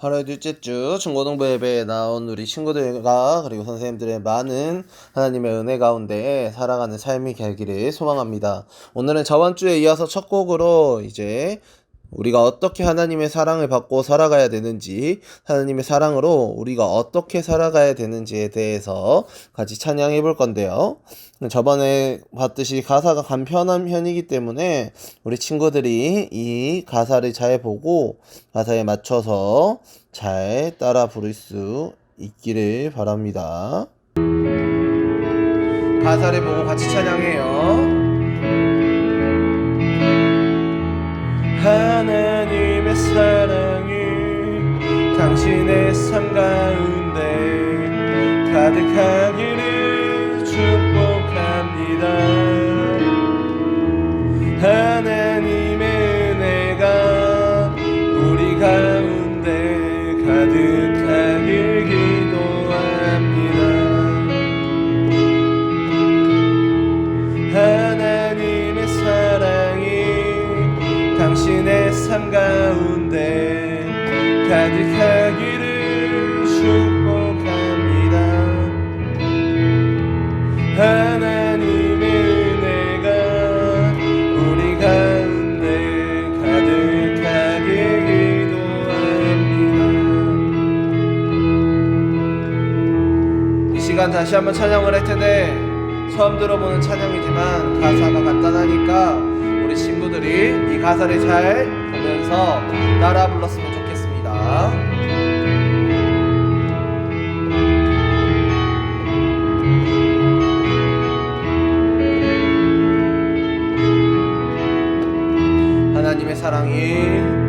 8월 둘째 주 중고등부 예배에 나온 우리 친구들과 그리고 선생님들의 많은 하나님의 은혜 가운데 살아가는 삶이 되기를 소망합니다. 오늘은 저번 주에 이어서 첫 곡으로 이제 우리가 어떻게 하나님의 사랑을 받고 살아가야 되는지, 하나님의 사랑으로 우리가 어떻게 살아가야 되는지에 대해서 같이 찬양해 볼 건데요. 저번에 봤듯이 가사가 간편한 편이기 때문에 우리 친구들이 이 가사를 잘 보고 가사에 맞춰서 잘 따라 부를 수 있기를 바랍니다. 가사를 보고 같이 찬양해요. 하나님의 사랑이 당신의 삶 가운데 가득하기를 축복합니다. 하나님의 은혜가 우리 가운데 가득하길 기도합니다. 하나님의 사랑이 당신의 삶 가운데 가득하기를 축복합니다. 하나님의 은혜가 우리 가운데 가득하길 기도합니다. 이 시간 다시 한번 찬양을 할 텐데 처음 들어보는 찬양이지만 가사가 간단하니까 우리 친구들이 이 가사를 잘 보면서 따라 불렀으면 좋겠습니다. 하나님의 사랑이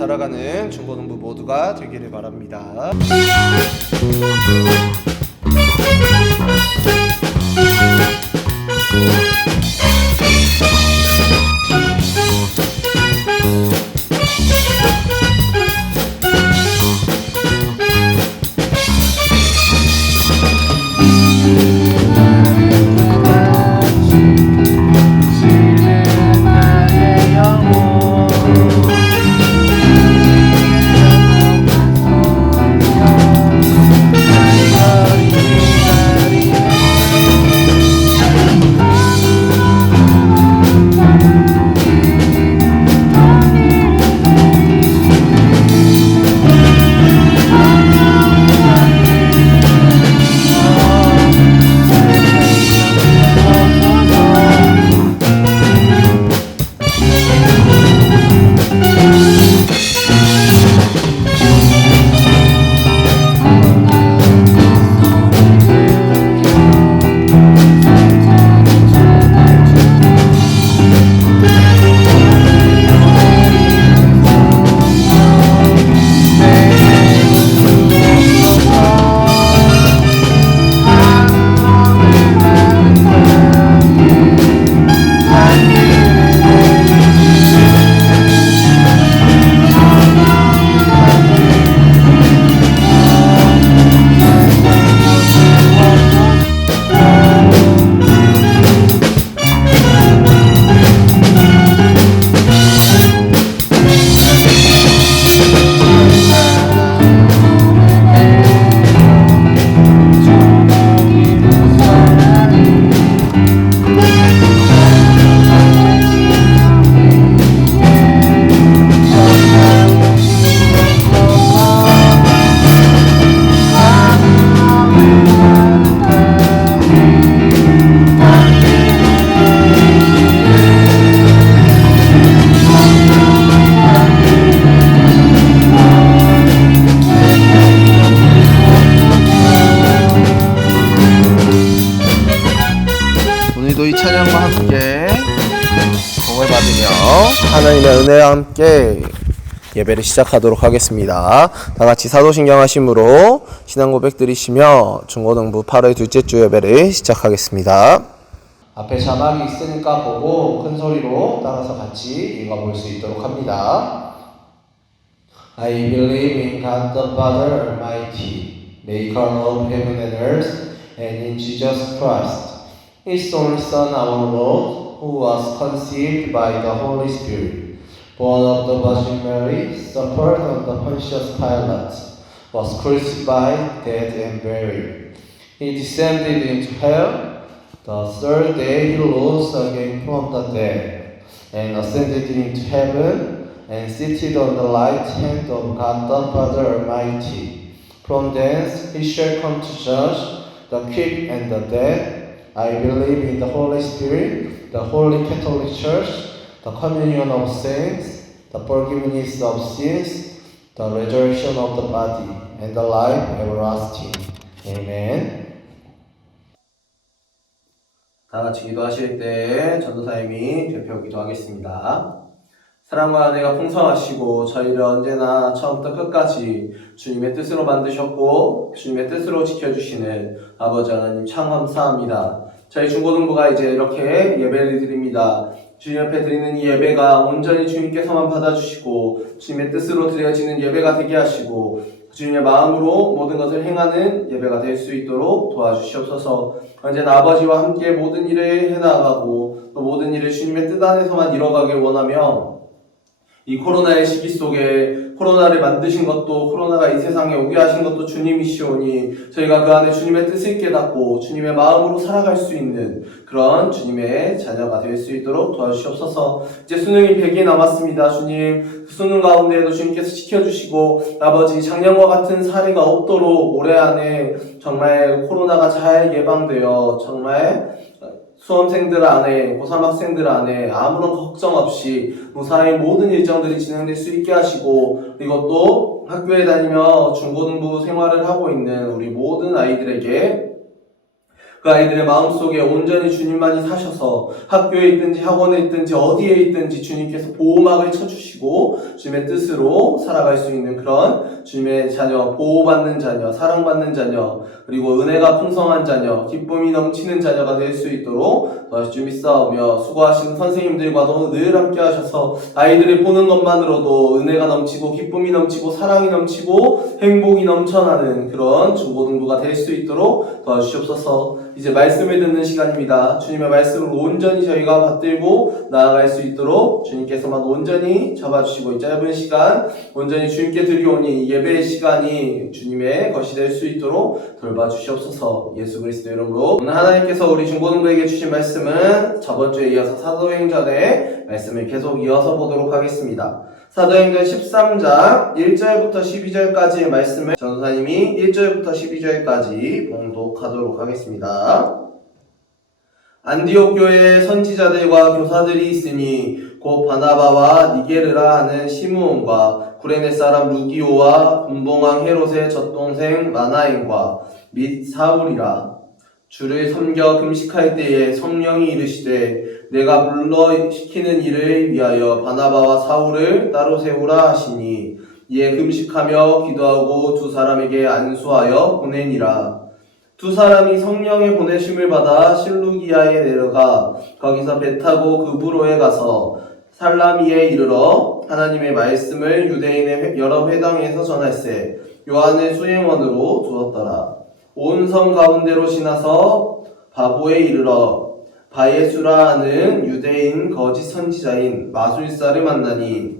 살아가는 중고등부 모두가 되기를 바랍니다. 오늘도 이 찬양과 함께 복을 받으며 하나님의 은혜와 함께 예배를 시작하도록 하겠습니다. 다같이 사도신경하심으로 신앙 고백 드리시며 중고등부 8월 둘째 주 예배를 시작하겠습니다. 앞에 자막이 있으니까 보고 큰 소리로 따라서 같이 읽어볼 수 있도록 합니다. I believe in God the Father Almighty, maker of heaven and earth, and in Jesus Christ, His only Son, our Lord, who was conceived by the Holy Spirit, born of the Virgin Mary, suffered under Pontius Pilate, was crucified, dead, and buried. He descended into hell. The third day He rose again from the dead, and ascended into heaven, and seated on the right hand of God the Father Almighty. From thence He shall come to judge the quick and the dead. I believe in the Holy Spirit, the Holy Catholic Church, the communion of saints, the forgiveness of sins, the resurrection of the body, and the life everlasting. Amen. 다 같이 기도하실 때 전도사님이 대표 기도하겠습니다. 사랑과 은혜가 풍성하시고 저희를 언제나 처음부터 끝까지 주님의 뜻으로 만드셨고 주님의 뜻으로 지켜주시는 아버지 하나님 참 감사합니다. 저희 중고등부가 이제 이렇게 예배를 드립니다. 주님 앞에 드리는 이 예배가 온전히 주님께서만 받아주시고 주님의 뜻으로 드려지는 예배가 되게 하시고 주님의 마음으로 모든 것을 행하는 예배가 될 수 있도록 도와주시옵소서. 언제나 아버지와 함께 모든 일을 해나가고 또 모든 일을 주님의 뜻 안에서만 이뤄가길 원하며 이 코로나의 시기 속에 코로나를 만드신 것도 코로나가 이 세상에 오게 하신 것도 주님이시오니 저희가 그 안에 주님의 뜻을 깨닫고 주님의 마음으로 살아갈 수 있는 그런 주님의 자녀가 될 수 있도록 도와주시옵소서. 이제 수능이 100이 남았습니다. 주님, 그 수능 가운데에도 주님께서 지켜주시고 아버지 작년과 같은 사례가 없도록 올해 안에 정말 코로나가 잘 예방되어 정말 수험생들 안에, 고3 학생들 안에 아무런 걱정 없이 무사히 모든 일정들이 진행될 수 있게 하시고 그리고 또 학교에 다니며 중고등부 생활을 하고 있는 우리 모든 아이들에게 그 아이들의 마음속에 온전히 주님만이 사셔서 학교에 있든지 학원에 있든지 어디에 있든지 주님께서 보호막을 쳐주시고 주님의 뜻으로 살아갈 수 있는 그런 주님의 자녀, 보호받는 자녀, 사랑받는 자녀, 그리고 은혜가 풍성한 자녀, 기쁨이 넘치는 자녀가 될 수 있도록 주님 싸우며 수고하시는 선생님들과도 늘 함께 하셔서 아이들이 보는 것만으로도 은혜가 넘치고 기쁨이 넘치고 사랑이 넘치고 행복이 넘쳐나는 그런 중고등부가 될 수 있도록 도와주시옵소서. 이제 말씀을 듣는 시간입니다. 주님의 말씀을 온전히 저희가 받들고 나아갈 수 있도록 주님께서만 온전히 잡아주시고 이 짧은 시간 온전히 주님께 드리오니 예배의 시간이 주님의 것이 될 수 있도록 돌봐주시옵소서. 예수 그리스도 이름으로 오늘 하나님께서 우리 중고등부에게 주신 말씀은 저번주에 이어서 사도행전의 말씀을 계속 이어서 보도록 하겠습니다. 사도행전 13장 1절부터 12절까지의 말씀을 전도사님이 1절부터 12절까지 봉독하도록 하겠습니다. 안디옥 교회에 선지자들과 교사들이 있으니 곧 바나바와 니게르라 하는 시므온과 구레네 사람 루기오와 분봉왕 헤롯의 젖동생 마나엔과 및 사울이라. 주를 섬겨 금식할 때에 성령이 이르시되 내가 불러 시키는 일을 위하여 바나바와 사울을 따로 세우라 하시니 이에 금식하며 기도하고 두 사람에게 안수하여 보내니라. 두 사람이 성령의 보내심을 받아 실루기아에 내려가 거기서 배 타고 그브로에 가서 살라미에 이르러 하나님의 말씀을 유대인의 여러 회당에서 전할세 요한을 수행원으로 두었더라. 온 성 가운데로 지나서 바보에 이르러 바예수라 하는 유대인 거짓 선지자인 마술사를 만나니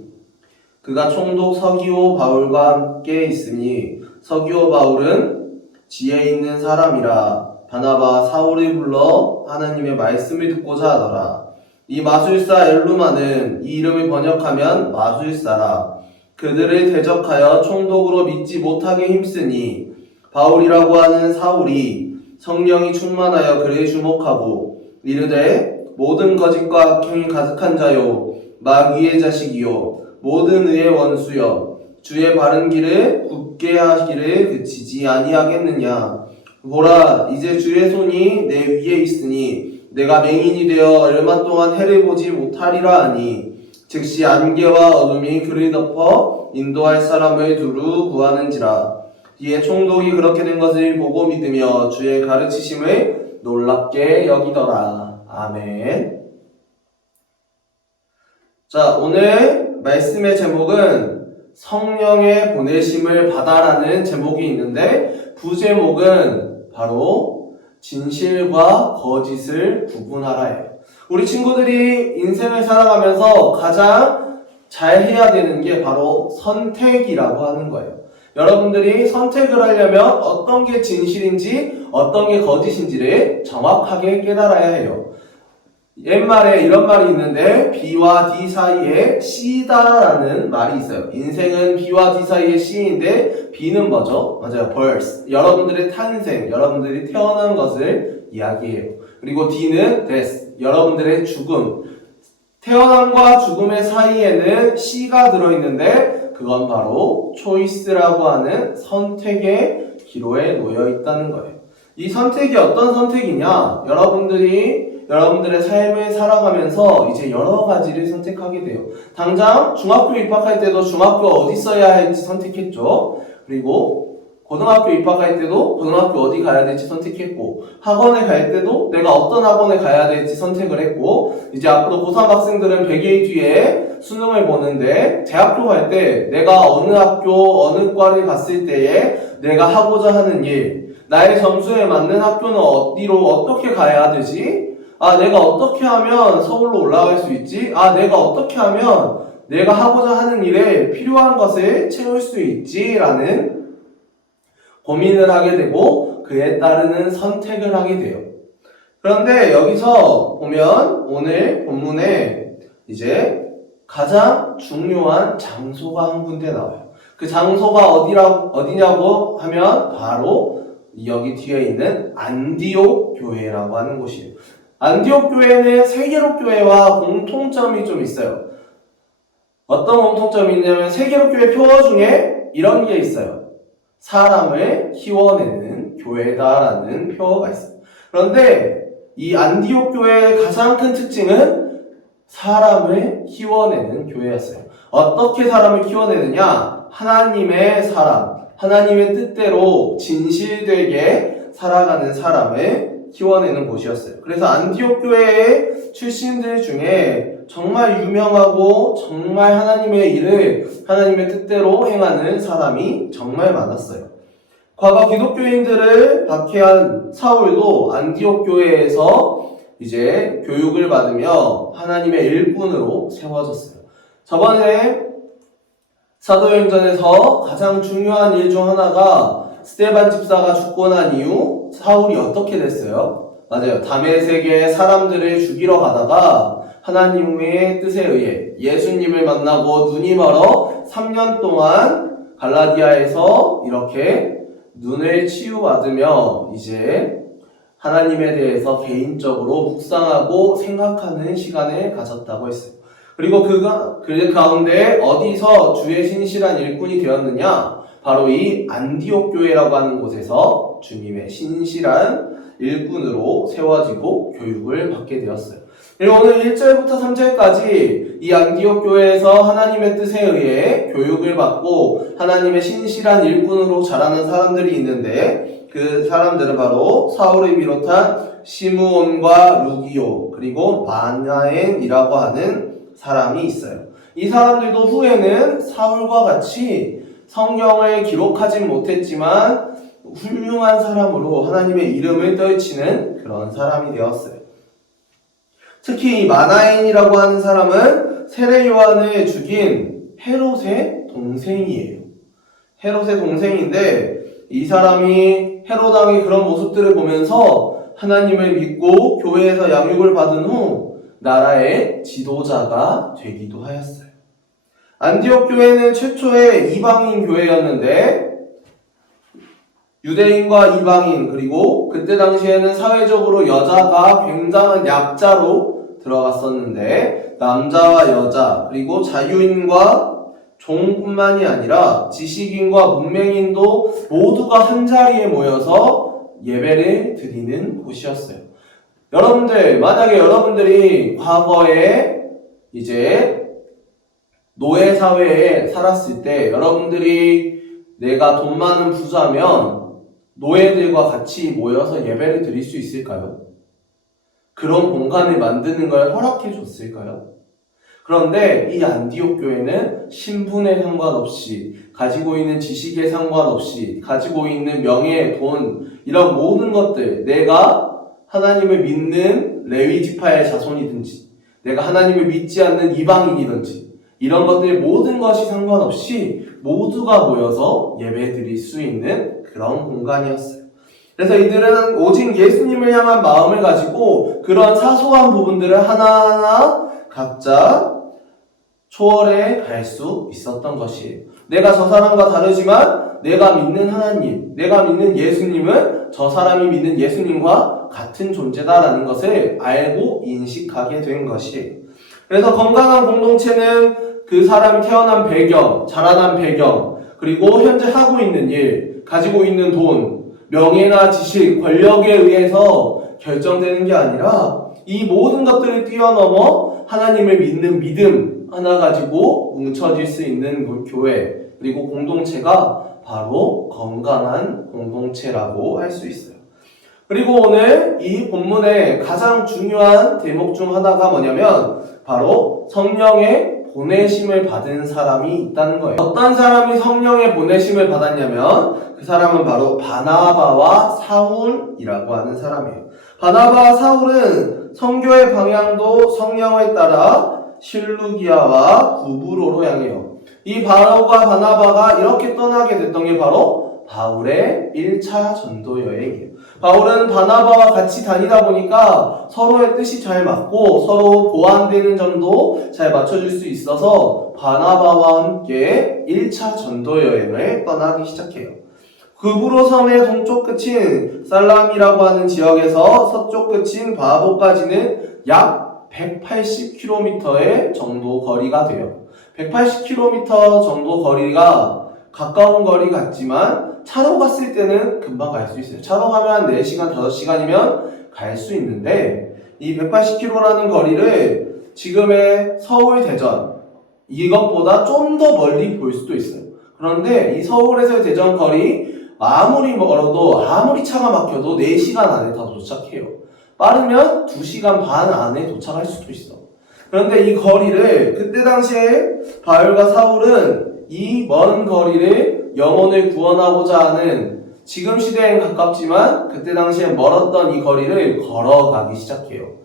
그가 총독 서기오 바울과 함께 있으니 서기오 바울은 지혜 있는 사람이라 바나바 사울을 불러 하나님의 말씀을 듣고자 하더라. 이 마술사 엘루마는 이 이름을 번역하면 마술사라. 그들을 대적하여 총독으로 믿지 못하게 힘쓰니 바울이라고 하는 사울이 성령이 충만하여 그를 주목하고 이르되 모든 거짓과 악행이 가득한 자요 마귀의 자식이요 모든 의의 원수여 주의 바른 길을 굳게 하기를 그치지 아니하겠느냐. 보라 이제 주의 손이 내 위에 있으니 내가 맹인이 되어 얼마 동안 해를 보지 못하리라 하니 즉시 안개와 어둠이 그를 덮어 인도할 사람을 두루 구하는지라. 이에 총독이 그렇게 된 것을 보고 믿으며 주의 가르치심을 놀랍게 여기더라. 아멘. 자, 오늘 말씀의 제목은 성령의 보내심을 받아라는 제목이 있는데 부제목은 바로 진실과 거짓을 구분하라예요. 우리 친구들이 인생을 살아가면서 가장 잘 해야 되는 게 바로 선택이라고 하는 거예요. 여러분들이 선택을 하려면 어떤 게 진실인지 어떤 게 거짓인지를 정확하게 깨달아야 해요. 옛말에 이런 말이 있는데 B와 D 사이에 C다라는 말이 있어요. 인생은 B와 D 사이에 C인데 B는 뭐죠? 맞아요. birth. 여러분들의 탄생, 여러분들이 태어난 것을 이야기해요. 그리고 D는 death. 여러분들의 죽음. 태어남과 죽음의 사이에는 C가 들어있는데 그건 바로 choice라고 하는 선택의 기로에 놓여 있다는 거예요. 이 선택이 어떤 선택이냐? 여러분들의 삶을 살아가면서 이제 여러 가지를 선택하게 돼요. 당장 중학교 입학할 때도 중학교 어디 써야 할지 선택했죠. 그리고 고등학교 입학할 때도 고등학교 어디 가야 될지 선택했고 학원에 갈 때도 내가 어떤 학원에 가야 될지 선택을 했고 이제 앞으로 고3 학생들은 100일 뒤에 수능을 보는데 대학교 갈 때 내가 어느 학교 어느 과를 갔을 때에 내가 하고자 하는 일 나의 점수에 맞는 학교는 어디로 어떻게 가야 되지? 내가 어떻게 하면 서울로 올라갈 수 있지? 내가 어떻게 하면 내가 하고자 하는 일에 필요한 것을 채울 수 있지? 라는 고민을 하게 되고 그에 따르는 선택을 하게 돼요. 그런데 여기서 보면 오늘 본문에 이제 가장 중요한 장소가 한 군데 나와요. 그 장소가 어디냐고 하면 바로 여기 뒤에 있는 안디옥 교회라고 하는 곳이에요. 안디옥 교회는 세계로 교회와 공통점이 좀 있어요. 어떤 공통점이 있냐면 세계로 교회 표어 중에 이런 게 있어요. 사람을 키워내는 교회다라는 표어가 있어요. 그런데 이 안디옥 교회의 가장 큰 특징은 사람을 키워내는 교회였어요. 어떻게 사람을 키워내느냐? 하나님의 사람, 하나님의 뜻대로 진실되게 살아가는 사람을 키워내는 곳이었어요. 그래서 안디옥 교회의 출신들 중에 정말 유명하고 정말 하나님의 일을 하나님의 뜻대로 행하는 사람이 정말 많았어요. 과거 기독교인들을 박해한 사울도 안디옥 교회에서 이제 교육을 받으며 하나님의 일꾼으로 세워졌어요. 저번에 사도행전에서 가장 중요한 일 중 하나가 스데반 집사가 죽고 난 이후 사울이 어떻게 됐어요? 맞아요. 다메섹의 사람들을 죽이러 가다가 하나님의 뜻에 의해 예수님을 만나고 눈이 멀어 3년 동안 갈라디아에서 이렇게 눈을 치유받으며 이제 하나님에 대해서 개인적으로 묵상하고 생각하는 시간을 가졌다고 했어요. 그리고 그 가운데 어디서 주의 신실한 일꾼이 되었느냐? 바로 이 안디옥 교회라고 하는 곳에서 주님의 신실한 일꾼으로 세워지고 교육을 받게 되었어요. 그리고 오늘 1절부터 3절까지 이 안디옥 교회에서 하나님의 뜻에 의해 교육을 받고 하나님의 신실한 일꾼으로 자라는 사람들이 있는데 그 사람들은 바로 사울을 비롯한 시므온과 루기오 그리고 마나엔이라고 하는 사람이 있어요. 이 사람들도 후에는 사울과 같이 성경을 기록하진 못했지만 훌륭한 사람으로 하나님의 이름을 떨치는 그런 사람이 되었어요. 특히 이 마나엔이라고 하는 사람은 세례 요한을 죽인 헤롯의 동생이에요. 헤롯의 동생인데 이 사람이 헤롯 왕의 그런 모습들을 보면서 하나님을 믿고 교회에서 양육을 받은 후 나라의 지도자가 되기도 하였어요. 안디옥 교회는 최초의 이방인 교회였는데 유대인과 이방인 그리고 그때 당시에는 사회적으로 여자가 굉장한 약자로 들어갔었는데 남자와 여자 그리고 자유인과 종뿐만이 아니라 지식인과 문맹인도 모두가 한자리에 모여서 예배를 드리는 곳이었어요. 여러분들 만약에 여러분들이 과거에 이제 노예 사회에 살았을 때 여러분들이 내가 돈 많은 부자면 노예들과 같이 모여서 예배를 드릴 수 있을까요? 그런 공간을 만드는 걸 허락해 줬을까요? 그런데 이 안디옥 교회는 신분에 상관없이 가지고 있는 지식에 상관없이 가지고 있는 명예, 돈 이런 모든 것들 내가 하나님을 믿는 레위 지파의 자손이든지 내가 하나님을 믿지 않는 이방인이든지 이런 것들 모든 것이 상관없이 모두가 모여서 예배 드릴 수 있는 그런 공간이었어요. 그래서 이들은 오직 예수님을 향한 마음을 가지고 그런 사소한 부분들을 하나하나 각자 초월해 갈 수 있었던 것이에요. 내가 저 사람과 다르지만 내가 믿는 하나님, 내가 믿는 예수님은 저 사람이 믿는 예수님과 같은 존재다라는 것을 알고 인식하게 된 것이에요. 그래서 건강한 공동체는 그 사람이 태어난 배경, 자라난 배경, 그리고 현재 하고 있는 일, 가지고 있는 돈, 명예나 지식, 권력에 의해서 결정되는 게 아니라 이 모든 것들을 뛰어넘어 하나님을 믿는 믿음 하나 가지고 뭉쳐질 수 있는 교회, 그리고 공동체가 바로 건강한 공동체라고 할 수 있어요. 그리고 오늘 이 본문의 가장 중요한 대목 중 하나가 뭐냐면 바로 성령의 보내심을 받은 사람이 있다는 거예요. 어떤 사람이 성령의 보내심을 받았냐면 그 사람은 바로 바나바와 사울이라고 하는 사람이에요. 바나바와 사울은 선교의 방향도 성령을 따라 실루기아와 구브로로 향해요. 이 바울과 바나바가 이렇게 떠나게 됐던 게 바로 바울의 1차 전도 여행이에요. 바울은 바나바와 같이 다니다 보니까 서로의 뜻이 잘 맞고 서로 보완되는 점도 잘 맞춰줄 수 있어서 바나바와 함께 1차 전도 여행을 떠나기 시작해요. 구브로 섬의 동쪽 끝인 살람이라고 하는 지역에서 서쪽 끝인 바보까지는 약 180km의 정도 거리가 돼요. 180km 정도 거리가 가까운 거리 같지만 차로 갔을 때는 금방 갈 수 있어요. 차로 가면 한 4시간, 5시간이면 갈 수 있는데 이 180km라는 거리를 지금의 서울, 대전 이것보다 좀 더 멀리 볼 수도 있어요. 그런데 이 서울에서의 대전 거리 아무리 멀어도 아무리 차가 막혀도 4시간 안에 다 도착해요. 빠르면 2시간 반 안에 도착할 수도 있어. 그런데 이 거리를 그때 당시에 바울과 사울은 이 먼 거리를 영혼을 구원하고자 하는 지금 시대엔 가깝지만 그때 당시에 멀었던 이 거리를 걸어가기 시작해요.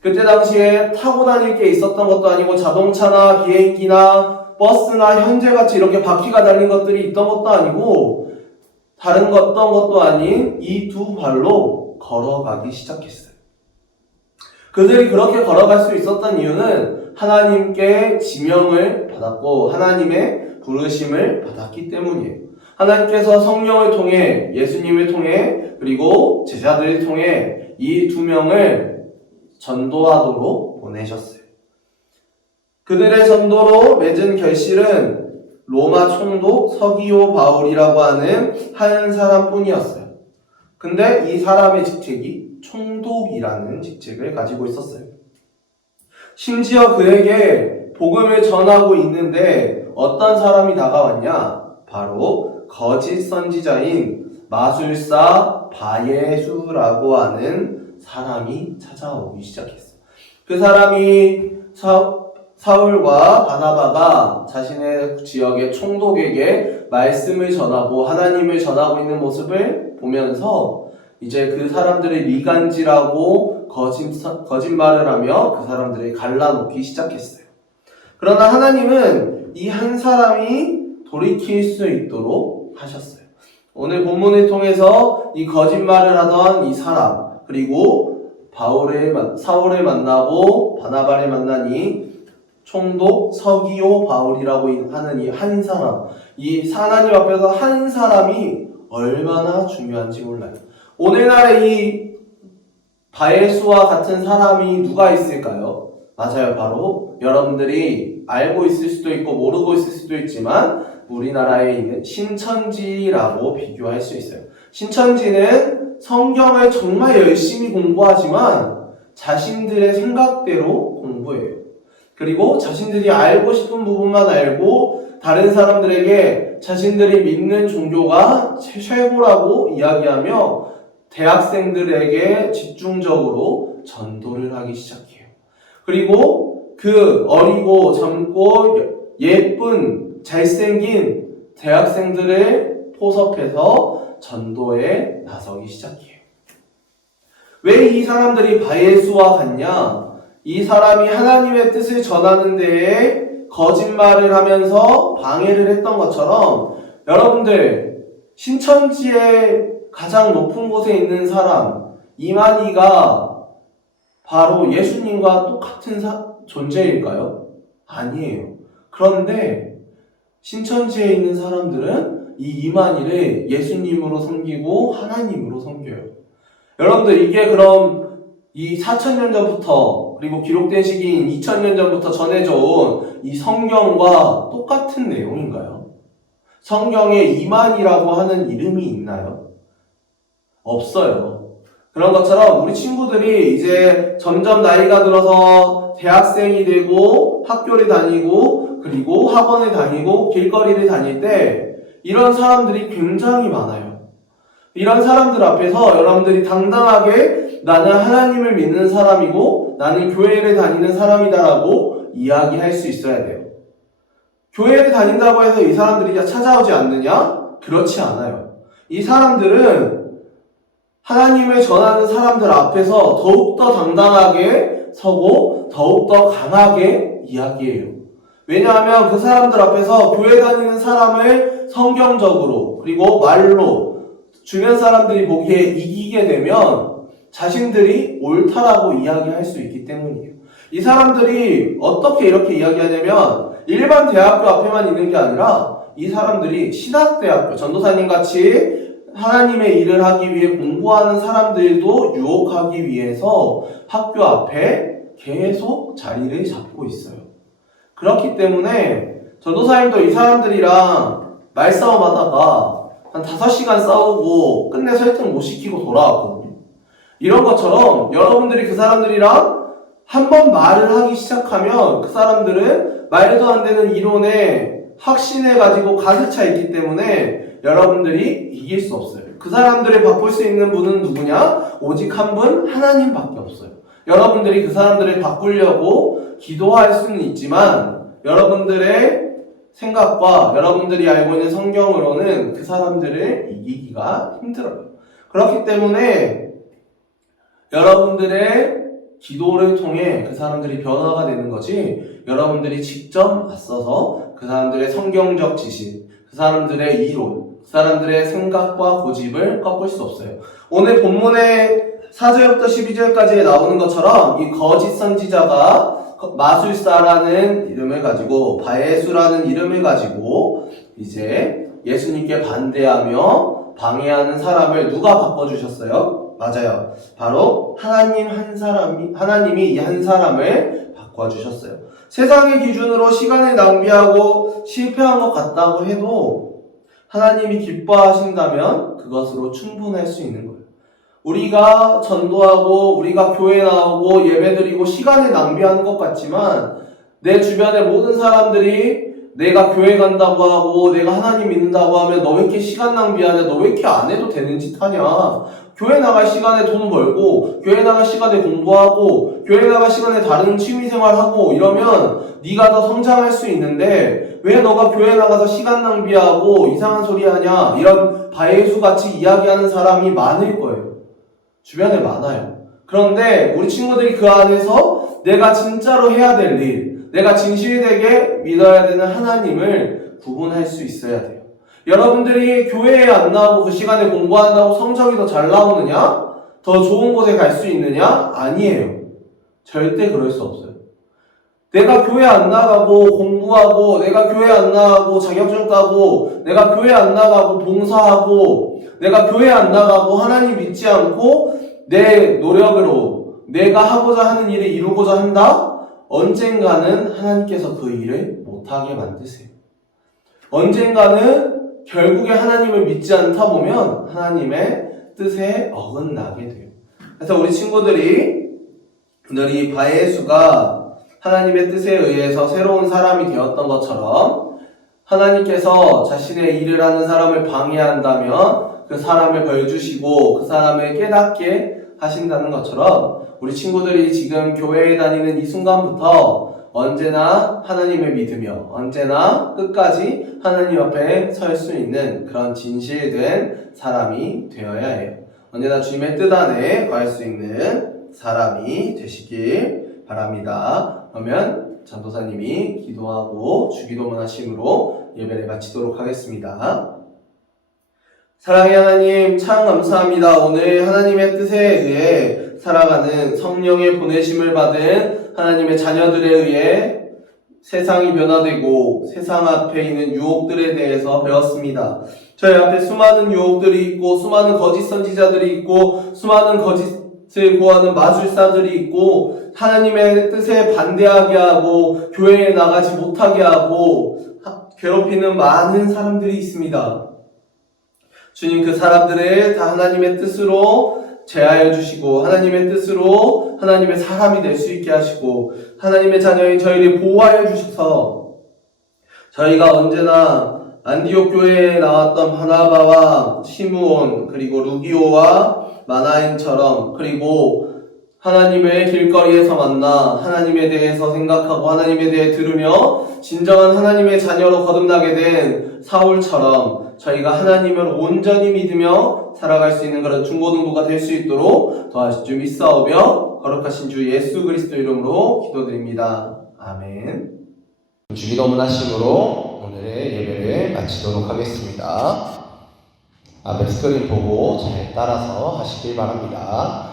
그때 당시에 타고 다닐 게 있었던 것도 아니고 자동차나 비행기나 버스나 현재같이 이렇게 바퀴가 달린 것들이 있던 것도 아니고 다른 어떤 것도 아닌 이 두 발로 걸어가기 시작했어요. 그들이 그렇게 걸어갈 수 있었던 이유는 하나님께 지명을 받았고 하나님의 부르심을 받았기 때문이에요. 하나님께서 성령을 통해 예수님을 통해 그리고 제자들을 통해 이 두 명을 전도하도록 보내셨어요. 그들의 전도로 맺은 결실은 로마 총독 서기오 바울이라고 하는 한 사람뿐이었어요. 근데 이 사람의 직책이 총독이라는 직책을 가지고 있었어요. 심지어 그에게 복음을 전하고 있는데 어떤 사람이 다가왔냐? 바로 거짓 선지자인 마술사 바예수라고 하는 사람이 찾아오기 시작했어요. 그 사람이 사울과 바나바가 자신의 지역의 총독에게 말씀을 전하고 하나님을 전하고 있는 모습을 보면서 이제 그 사람들의 미간질하고 거짓말을 하며 그 사람들을 갈라놓기 시작했어요. 그러나 하나님은 이 한 사람이 돌이킬 수 있도록 하셨어요. 오늘 본문을 통해서 이 거짓말을 하던 이 사람 그리고 사울을 만나고 바나바를 만난 이 총독 서기오 바울이라고 하는 이 한 사람, 이 하나님 앞에서 한 사람이 얼마나 중요한지 몰라요. 오늘날의 이 바예수와 같은 사람이 누가 있을까요? 맞아요. 바로 여러분들이 알고 있을 수도 있고 모르고 있을 수도 있지만 우리나라에 있는 신천지라고 비교할 수 있어요. 신천지는 성경을 정말 열심히 공부하지만 자신들의 생각대로 공부해요. 그리고 자신들이 알고 싶은 부분만 알고 다른 사람들에게 자신들이 믿는 종교가 최고라고 이야기하며 대학생들에게 집중적으로 전도를 하기 시작해요. 그리고 그 어리고 젊고 예쁜 잘생긴 대학생들을 포섭해서 전도에 나서기 시작해요. 왜 이 사람들이 바예수와 같냐? 이 사람이 하나님의 뜻을 전하는 데에 거짓말을 하면서 방해를 했던 것처럼 여러분들 신천지의 가장 높은 곳에 있는 사람 이만희가 바로 예수님과 똑같은 존재일까요? 아니에요. 그런데 신천지에 있는 사람들은 이 이만희를 예수님으로 섬기고 하나님으로 섬겨요. 여러분들 이게 그럼 이 4,000년 전부터 그리고 기록된 시기인 2,000년 전부터 전해져 온 이 성경과 똑같은 내용인가요? 성경에 이만희라고 하는 이름이 있나요? 없어요. 그런 것처럼 우리 친구들이 이제 점점 나이가 들어서 대학생이 되고 학교를 다니고 그리고 학원을 다니고 길거리를 다닐 때 이런 사람들이 굉장히 많아요. 이런 사람들 앞에서 여러분들이 당당하게 나는 하나님을 믿는 사람이고 나는 교회를 다니는 사람이다라고 이야기할 수 있어야 돼요. 교회를 다닌다고 해서 이 사람들이 찾아오지 않느냐? 그렇지 않아요. 이 사람들은 하나님을 전하는 사람들 앞에서 더욱더 당당하게 서고 더욱더 강하게 이야기해요. 왜냐하면 그 사람들 앞에서 교회 다니는 사람을 성경적으로 그리고 말로 주변 사람들이 보기에 이기게 되면 자신들이 옳다라고 이야기할 수 있기 때문이에요. 이 사람들이 어떻게 이렇게 이야기하냐면 일반 대학교 앞에만 있는 게 아니라 이 사람들이 신학대학교, 전도사님 같이 하나님의 일을 하기 위해 공부하는 사람들도 유혹하기 위해서 학교 앞에 계속 자리를 잡고 있어요. 그렇기 때문에 전도사님도 이 사람들이랑 말싸움 하다가 한 5시간 싸우고 끝내 설득 못 시키고 돌아왔거든요. 이런 것처럼 여러분들이 그 사람들이랑 한 번 말을 하기 시작하면 그 사람들은 말도 안 되는 이론에 확신해 가지고 가득 차 있기 때문에 여러분들이 이길 수 없어요. 그 사람들을 바꿀 수 있는 분은 누구냐? 오직 한 분 하나님밖에 없어요. 여러분들이 그 사람들을 바꾸려고 기도할 수는 있지만 여러분들의 생각과 여러분들이 알고 있는 성경으로는 그 사람들을 이기기가 힘들어요. 그렇기 때문에 여러분들의 기도를 통해 그 사람들이 변화가 되는 거지, 여러분들이 직접 맞서서 그 사람들의 성경적 지식, 그 사람들의 이론, 그 사람들의 생각과 고집을 꺾을 수 없어요. 오늘 본문의 4절부터 12절까지 나오는 것처럼 이 거짓 선지자가 마술사라는 이름을 가지고, 바예수라는 이름을 가지고 이제 예수님께 반대하며 방해하는 사람을 누가 바꿔주셨어요? 맞아요. 바로 하나님이 이 한 사람을 바꿔주셨어요. 세상의 기준으로 시간을 낭비하고 실패한 것 같다고 해도 하나님이 기뻐하신다면 그것으로 충분할 수 있는 거예요. 우리가 전도하고 우리가 교회 나오고 예배드리고 시간을 낭비하는 것 같지만 내 주변의 모든 사람들이 내가 교회 간다고 하고 내가 하나님 믿는다고 하면 너 왜 이렇게 시간 낭비하냐, 너 왜 이렇게 안 해도 되는 짓 하냐, 교회 나갈 시간에 돈 벌고 교회 나갈 시간에 공부하고 교회 나갈 시간에 다른 취미생활하고 이러면 네가 더 성장할 수 있는데 왜 너가 교회 나가서 시간 낭비하고 이상한 소리 하냐, 이런 바예수같이 이야기하는 사람이 많을 거예요. 주변에 많아요. 그런데 우리 친구들이 그 안에서 내가 진짜로 해야 될 일, 내가 진실되게 믿어야 되는 하나님을 구분할 수 있어야 돼요. 여러분들이 교회에 안 나오고 그 시간에 공부한다고 성적이 더 잘 나오느냐? 더 좋은 곳에 갈 수 있느냐? 아니에요. 절대 그럴 수 없어요. 내가 교회 안 나가고 공부하고, 내가 교회 안 나가고 자격증 따고, 내가 교회 안 나가고 봉사하고, 내가 교회 안 나가고 하나님 믿지 않고 내 노력으로 내가 하고자 하는 일을 이루고자 한다? 언젠가는 하나님께서 그 일을 못하게 만드세요. 언젠가는 결국에 하나님을 믿지 않다 보면 하나님의 뜻에 어긋나게 돼요. 그래서 우리 친구들이 오늘 이 바예수가 하나님의 뜻에 의해서 새로운 사람이 되었던 것처럼 하나님께서 자신의 일을 하는 사람을 방해한다면 그 사람을 벌 주시고 그 사람을 깨닫게 하신다는 것처럼 우리 친구들이 지금 교회에 다니는 이 순간부터 언제나 하나님을 믿으며 언제나 끝까지 하나님 앞에 설 수 있는 그런 진실된 사람이 되어야 해요. 언제나 주님의 뜻 안에 거할 수 있는 사람이 되시길 바랍니다. 그러면 전도사님이 기도하고 주기도문 하심으로 예배를 마치도록 하겠습니다. 사랑의 하나님, 참 감사합니다. 오늘 하나님의 뜻에 의해 살아가는 성령의 보내심을 받은 하나님의 자녀들에 의해 세상이 변화되고 세상 앞에 있는 유혹들에 대해서 배웠습니다. 저희 앞에 수많은 유혹들이 있고 수많은 거짓 선지자들이 있고 수많은 거짓을 구하는 마술사들이 있고 하나님의 뜻에 반대하게 하고 교회에 나가지 못하게 하고 괴롭히는 많은 사람들이 있습니다. 주님, 그 사람들을 다 하나님의 뜻으로 제하여 주시고 하나님의 뜻으로 하나님의 사람이 될 수 있게 하시고 하나님의 자녀인 저희를 보호하여 주셔서 저희가 언제나 안디옥 교회에 나왔던 바나바와 시므온 그리고 루기오와 마나엔처럼, 그리고 하나님의 길거리에서 만나 하나님에 대해서 생각하고 하나님에 대해 들으며 진정한 하나님의 자녀로 거듭나게 된 사울처럼 저희가 하나님을 온전히 믿으며 살아갈 수 있는 그런 중고등부가 될 수 있도록 도와주실 줄 믿사오며 거룩하신 주 예수 그리스도 이름으로 기도드립니다. 아멘. 주기도문 하심으로 오늘의 예배를 마치도록 하겠습니다. 앞에 스크린 보고 잘 따라서 하시길 바랍니다.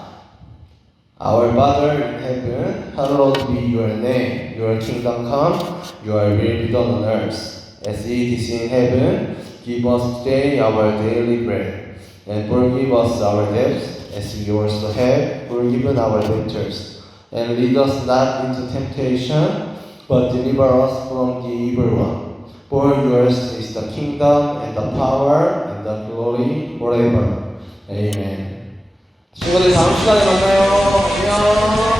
Our Father in heaven, hallowed be your name. Your kingdom come, your will be done on earth, as it is in heaven. Give us today our daily bread, and forgive us our debts, as we also have forgiven our debtors. And lead us not into temptation, but deliver us from the evil one. For yours is the kingdom, and the power, and the glory glory forever. Amen. 친구들 다음 시간에 만나요. 안녕.